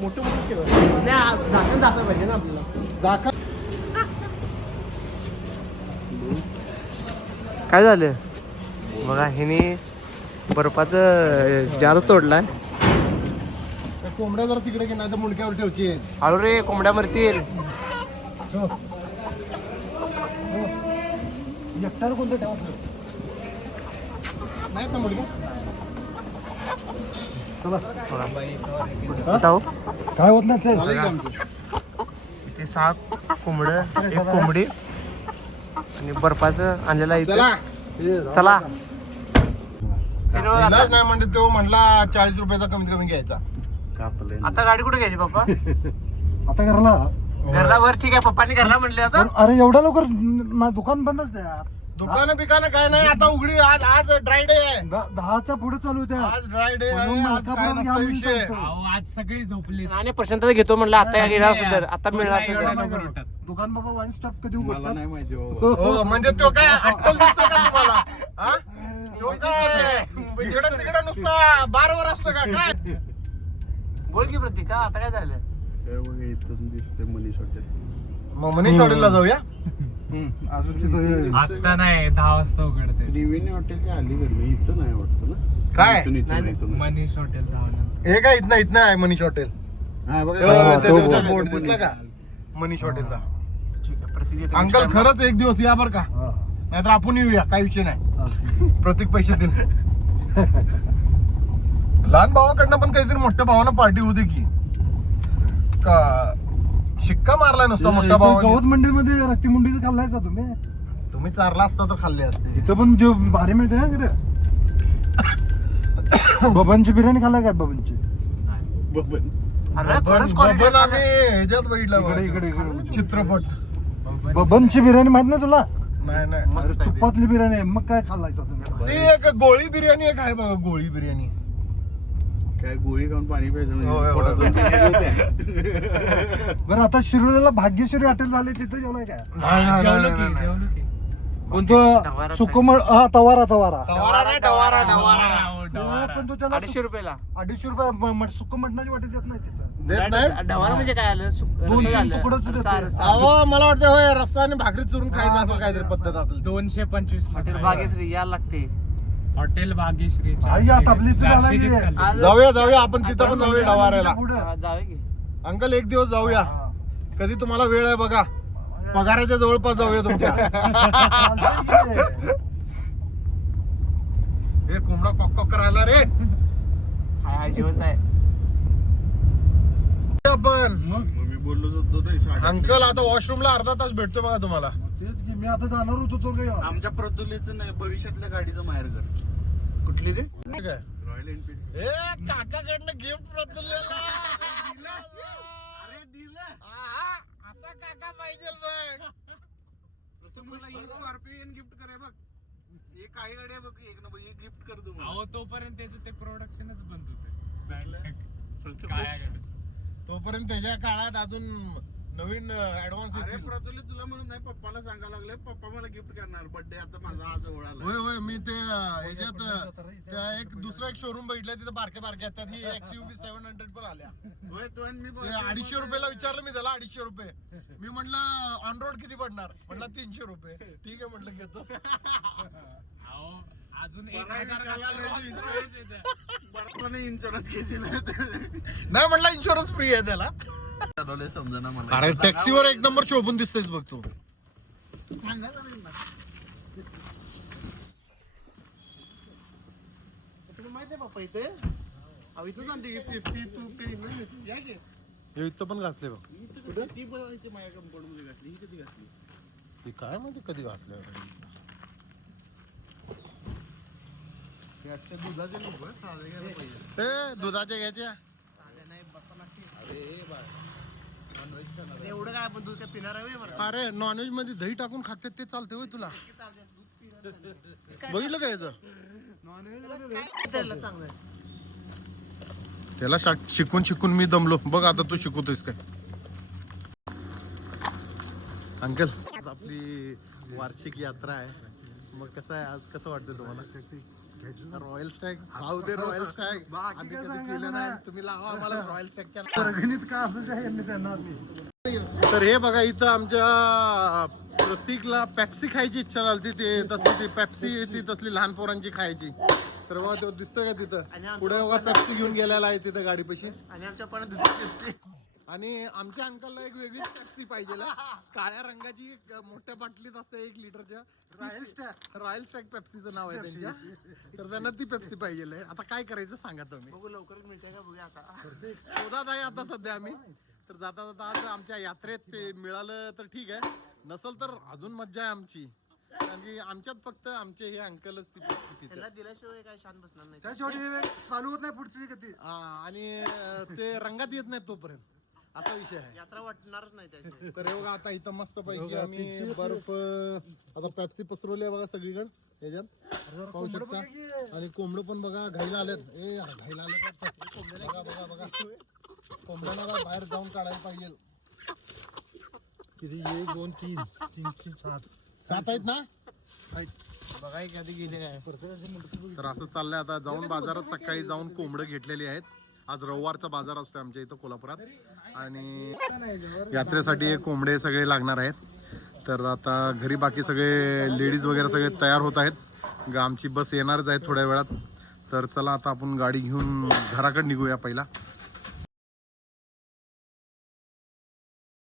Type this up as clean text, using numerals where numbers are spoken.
मोठं मोठं ठेवा नाही, झाकण झाकलं पाहिजे ना आपल्याला. झाकण काय झालं बघा, ह्याने बर्फाचं जार तोडलाय. कोंबड्या जरा तिकडे की नाही तर मुंडक्यावर ठेवची. हळू रे, कोंबड्या मरतील. एकट्यावर कोणतं ठेवायचं नाही ना मुलगा. काय होत नाही ते 6 कोंबड्या, 1 कोंबडी आणि बर्फाचं आणलेलं आहे. चला नाही म्हणजे तो म्हणला 40 रुपयाचा कमीत कमी घ्यायचा. आता गाडी कुठे घ्यायची पप्पा? आता घरला वर. ठीक आहे, पप्पानी घरला म्हणले. आता अरे एवढ्या लवकर दुकान बंदच द्या. दुकान बिकान काय नाही, आता उघडी. आज ड्राय डे आहे. 10च्या पुढे चालू होत्या. आज ड्राय डे आहे. आज सगळी झोपली आणि प्रशांत घेतो म्हणलं. आता गेला सुद्धा आता मिळणार दुकान. बाबा वाईन स्टॉप कधी मला नाही माहिती म्हणजे तो काय अट्टल दिसतो का तुम्हाला? तो काय इकडं तिकडं नुसता बारवर असतो का काय? बोल की प्रतीक, आता काय झालं? दिसते मनीष हॉटेल. मग मनीष हॉटेलला जाऊया. आता नाही, 10 वाजता उघडते. त्रिवेणी हॉटेलच्या अलीकडे इथं नाही वाटतं ना? काय मनीष हॉटेल जाऊन हे काय इथं आहे मनीष हॉटेल. बोर्ड दिसला का मनीष हॉटेलला? अंकल खरंच एक दिवस या बर का, नाहीतर आपण येऊया, काय विषय नाही. प्रत्येक पैसे देईल. लहान भावाकडनं पण काहीतरी मोठ्या भावानं पार्टी होते की का? शिक्का मारलाय नुसता मोठ्या भावा. गौत मंडीमध्ये रक्ती मुंडीचं खाल्लाय का तुम्ही चारला असता तर खाल्ले असते. इथं पण जो भारी मिळते ना खरं. बबनची बिर्याणी खाल्लाय का? बबनची बबन आम्ही ह्याच्यात बघितलं इकडे चित्रपट. बबनची बिर्याणी माहित नाही तुला? नाही तुपातली बिर्याणी आहे. मग काय खाल्लायचं तुम्ही? ती एक गोळी बिर्याणी एक आहे बघा, गोळी बिर्याणी. काय गोळी खाऊन पाणी प्यायचं? बरं आता शिरोलीला भाग्यश्री हॉटेल झाले, तिथे जेवलाय काय? कोणतं सुकुमळ? हा, तवारा. पण तो त्याला 250 रुपयाला 250 रुपये सुक मटणाची वाटी देत नाही तिथं. ढवारा म्हणजे काय आलं? मला वाटतं होय, रस्सा आणि भाकरी चुरून खायचं असेल, काहीतरी पद्धत असेल. 225 हॉटेल भाग्यश्री यायला लागते. हॉटेल भाग्यश्री. जाऊया आपण तिथं पण जाऊया ढवाऱ्याला. जाऊया की अंकल, एक दिवस जाऊया. कधी तुम्हाला वेळ आहे बघा, पगाराच्या जवळपास जाऊया तुमच्या. हे कोंबडा कॉक करायला रे. हाय जिवंत आहे आपण. मी बोललो होतो अंकल, आता वॉशरूमला अर्धा तास भेटतो बघा तुम्हाला. तेच की मी आता जाणार होतो. तो आमच्या प्रतुलेचं नाही, भविष्यातल्या गाडीचं माहेरघर. कुठली रे? Royal Enfield. ए काकाकडनं गिफ्ट प्रतुलेला. अरे दिलं असा काका पाहिजे बघ. तुम्हाला स्कॉर्पिओ गिफ्ट करे बघ. हे काही गाडी बघ, एक नंबर. हे गिफ्ट कर तुम्हाला. तोपर्यंत त्याचं ते प्रोडक्शनच बंद होते. तोपर्यंत त्याच्या काळात अजून नवीन ऍडव्हान्स. अरे प्रतुले, तुला म्हणून नाही, पप्पाला सांगायला लागले. पप्पा मला गिफ्ट करणार. बर्थडे आता माझा आज जवळ आला. होय मी ते ह्याच्यात एक दुसरा एक शोरूम बघितलं, तिथं बारके असतात. ही XUV 700 पण आल्या. होय, तो आणि मी 250 रुपयाला विचारलं मी त्याला. 250 रुपये. मी म्हटलं ऑन रोड किती पडणार? म्हटलं 300 रुपये. ठीक आहे म्हटलं, घेतो. अजून इन्शुरन्स घेतली नाही म्हटलं, इन्शुरन्स फ्री आहे त्याला. समजा ना मला. अरे टॅक्सीवर एक नंबर शोभून दिसतेस बघ तू. माहिती आहे बाप्पा, इथे इथं सांगते की पेप्सी तूप काही इथं पण घासले बघ. माझ्या कंपाऊंड घातली. ही कधी घातली? ती काय माहिती कधी घासल्या. दुधाच्या घ्यायच्या. एवढं काय आपण दूध काय पिणार आहे? अरे नॉनव्हेज मध्ये दही टाकून खाते ते चालते होय तुला? बघितलं का याचं? त्याला शिकून मी दमलो. बघ आता तू शिकवतोयस काय? अंकल आज आपली वार्षिक यात्रा आहे, मग कसं आहे आज, कसं वाटतं तुम्हाला? रॉयल स्टॅग राहू दे, रॉयल स्टॅग आम्ही कधी केलं नाही, तुम्ही लावा आम्हाला रॉयल स्टॅगच्या गणित का असं द्या त्यांना. तर हे बघा इथं आमच्या प्रतीकला पेप्सी खायची इच्छा झाली, ते तसली ती पेप्सी ती तसली लहान पोरांची खायची. तर बघा तो दिसतोय का तिथं पुढे बघा पेप्सी घेऊन गेलेला आहे तिथं गाडीपाशी. आणि आमच्या पण दुसरी पेप्सी. आणि आमच्या अंकलला एक वेगळीच पेप्सी पाहिजे, काळ्या रंगाची मोठ्या बाटलीत असते 1 लिटरच्या, रॉयल स्टॅग पेप्सीचं नाव आहे त्यांच्या. तर त्यांना ती पेप्सी पाहिजे. आता काय करायचं सांगा तुम्ही. बघू लवकरच मिळते का बघूया आता. शोधात आहे आता सध्या आम्ही. तर जाता जाता आज आमच्या यात्रेत ते मिळालं तर ठीक आहे, नसल तर अजून मज्जा आहे आमची. कारण की आमच्यात फक्त आमचे हे अंकलच ती पेप्सी पितात. त्याला दिल्याशिवाय काय शांत बसणार नाही. त्या शेवटी चालू होत नाही पुढची कधी. आणि ते रंगात येत नाही तोपर्यंत असा विषय आहे. यात्रा वाटणारच नाही त्याची. तर हे बघा आता इथं मस्त पैकी आम्ही बर्फ आता पेप्सी पसरवली आहे बघा सगळीकडे ह्याच्यात पाहू शकता. आणि कोंबडं पण बघा घाईला आलेत. घाईला आलेत बघा बघा बघा. कोंबड्यांना बाहेर जाऊन काढायला पाहिजे. किती 1 2 3 3 3 7 आहेत ना. बघा कधी गेले काय. तर असं चाललंय आता. जाऊन बाजारात सकाळी जाऊन कोंबडं घेतलेली आहेत. आज रविवारचा बाजार असतो आमच्या इथं कोल्हापुरात. आणि यात्रेसाठी हे कोंबडे सगळे लागणार आहेत. तर आता घरी बाकी सगळे लेडीज वगैरे सगळे तयार होत आहेत. आमची बस येणारच आहे थोड्या वेळात. तर चला आता आपण गाडी घेऊन घराकडे निघूया पहिला.